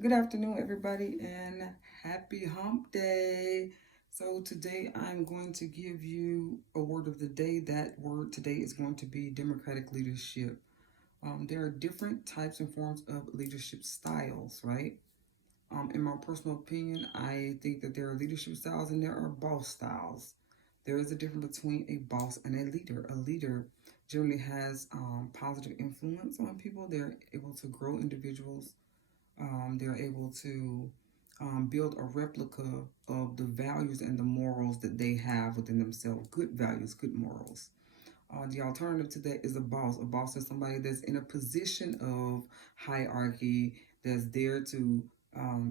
Good afternoon, everybody, and happy hump day. So, today I'm going to give you a word of the day. That word today is going to be democratic leadership. There are different types and forms of leadership styles, right? In my personal opinion, I think that there are leadership styles and there are boss styles. There is a difference between a boss and a leader. A leader generally has positive influence on people, they're able to grow individuals, they're able to build a replica of the values and the morals that they have within themselves. Good values, good morals. The alternative to that is a boss. A boss is somebody that's in a position of hierarchy, that's there to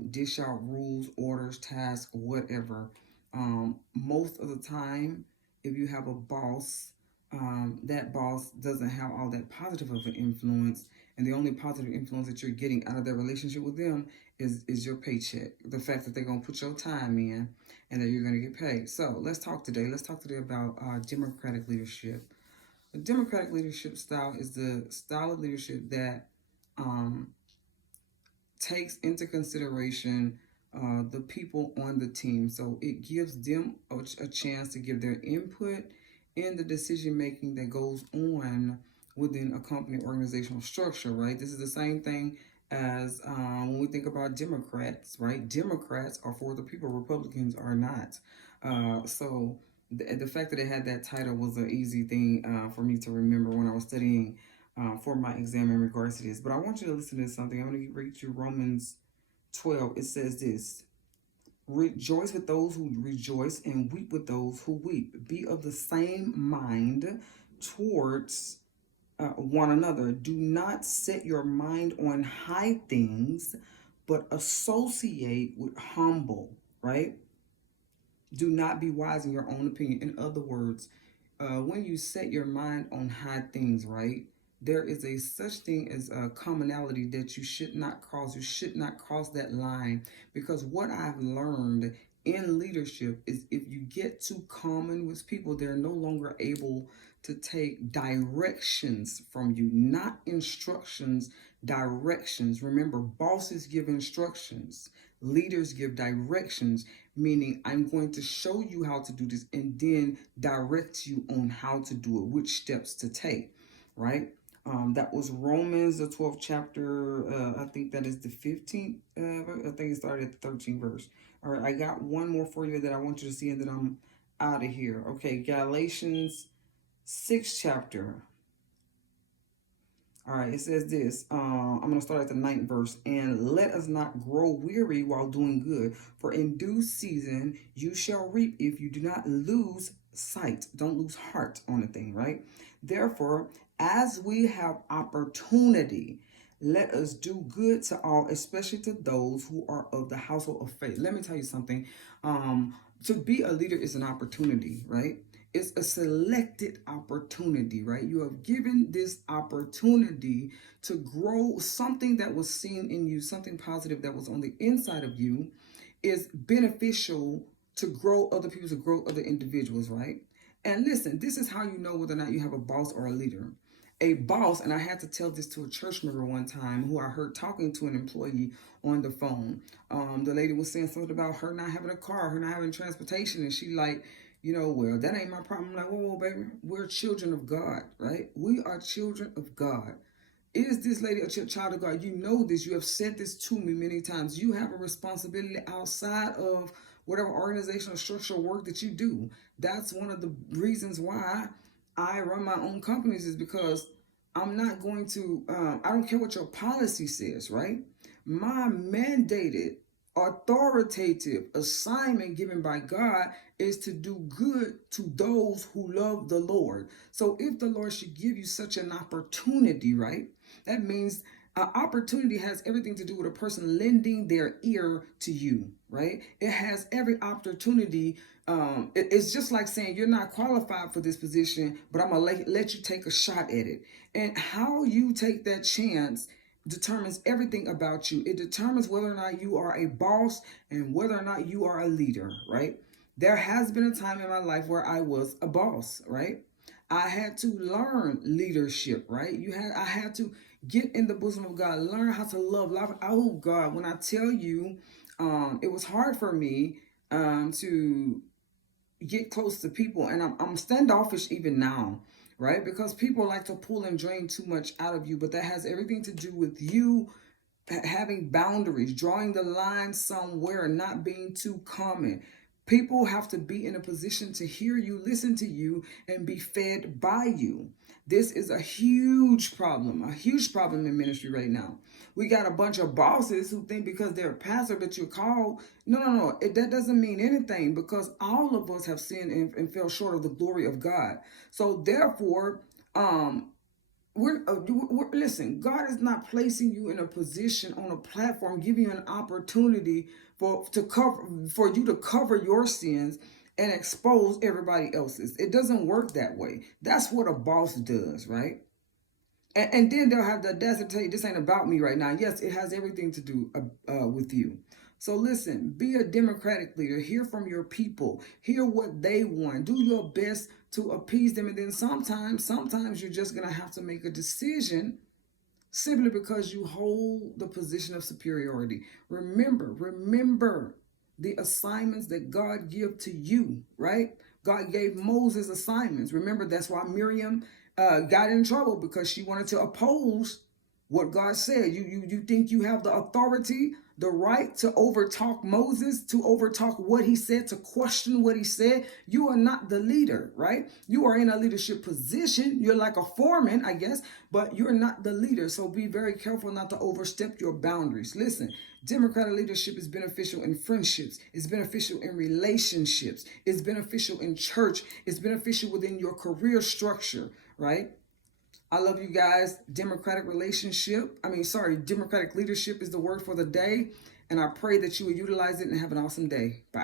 dish out rules, orders, tasks, whatever. Most of the time, if you have a boss, that boss doesn't have all that positive of an influence, and the only positive influence that you're getting out of that relationship with them is your paycheck. The fact that they're gonna put your time in, and that you're gonna get paid. So let's talk today. Let's talk today about democratic leadership. The democratic leadership style is the style of leadership that um, takes into consideration the people on the team. So it gives them a chance to give their input in the decision making that goes on within a company organizational structure, right? This is the same thing as when we think about Democrats, right? Democrats are for the people, Republicans are not. So the fact that it had that title was an easy thing for me to remember when I was studying for my exam in regards to this. But I want you to listen to something. I'm going to read you Romans 12. It says this: Rejoice with those who rejoice and weep with those who weep. Be of the same mind towards one another. Do not set your mind on high things, but associate with humble, right? Do not be wise in your own opinion. In other words, when you set your mind on high things, right? There is a such thing as a commonality that you should not cross. You should not cross that line, because what I've learned in leadership is if you get too common with people, they're no longer able to take directions from you, not instructions, directions. Remember, bosses give instructions, leaders give directions, meaning I'm going to show you how to do this and then direct you on how to do it, which steps to take, right? That was Romans, the 12th chapter. I think that is the 15th. I think it started at the 13th verse. All right, I got one more for you that I want you to see, and then I'm out of here. Okay, Galatians 6th chapter. All right, it says this. I'm going to start at the 9th verse. And let us not grow weary while doing good, for in due season you shall reap if you do not lose sight. Don't lose heart on the thing, right? Therefore, as we have opportunity, let us do good to all, especially to those who are of the household of faith. Let me tell you something. To be a leader is an opportunity, right? It's a selected opportunity, right? You have given this opportunity to grow something that was seen in you, something positive that was on the inside of you, is beneficial to grow other people, to grow other individuals, right? And listen, this is how you know whether or not you have a boss or a leader. A boss, and I had to tell this to a church member one time who I heard talking to an employee on the phone. The lady was saying something about her not having a car, her not having transportation, and she like, well, that ain't my problem. I'm like, whoa, baby, we're children of God, right? We are children of God. Is this lady a child of God? You know this. You have said this to me many times. You have a responsibility outside of whatever organizational structural work that you do. That's one of the reasons why I run my own companies, is because I'm not going to, I don't care what your policy says, right? My mandated authoritative assignment given by God is to do good to those who love the Lord. So if the Lord should give you such an opportunity, right? That means opportunity has everything to do with a person lending their ear to you, right? It has every opportunity. It's just like saying you're not qualified for this position, but I'm going to let you take a shot at it. And how you take that chance determines everything about you. It determines whether or not you are a boss and whether or not you are a leader, right? There has been a time in my life where I was a boss, right? I had to learn leadership, right? I had to Get in the bosom of God. Learn how to love life. Oh God, when I tell you, it was hard for me to get close to people, and I'm standoffish even now, right? Because people like to pull and drain too much out of you, but that has everything to do with you having boundaries, drawing the line somewhere, not being too common. People have to be in a position to hear you, listen to you, and be fed by you. This is a huge problem in ministry right now. We got a bunch of bosses who think because they're a pastor that you're called. No. That doesn't mean anything, because all of us have sinned and fell short of the glory of God. So therefore, listen. God is not placing you in a position on a platform, giving you an opportunity for you to cover your sins and expose everybody else's. It doesn't work that way. That's what a boss does, right? And then they'll have the audacity to tell you this ain't about me right now. Yes, it has everything to do with you. So listen, be a democratic leader. Hear from your people. Hear what they want. Do your best to appease them. And then sometimes you're just gonna have to make a decision simply because you hold the position of superiority. Remember the assignments that God give to you, right? God gave Moses assignments. Remember, that's why Miriam got in trouble, because she wanted to oppose what God said. You think you have the authority, the right to overtalk Moses, to overtalk what he said, to question what he said. You are not the leader, right? You are in a leadership position. You're like a foreman, I guess, but you're not the leader. So be very careful not to overstep your boundaries. Listen, democratic leadership is beneficial in friendships. It's beneficial in relationships. It's beneficial in church. It's beneficial within your career structure, right? I love you guys. Democratic leadership is the word for the day. And I pray that you will utilize it and have an awesome day. Bye.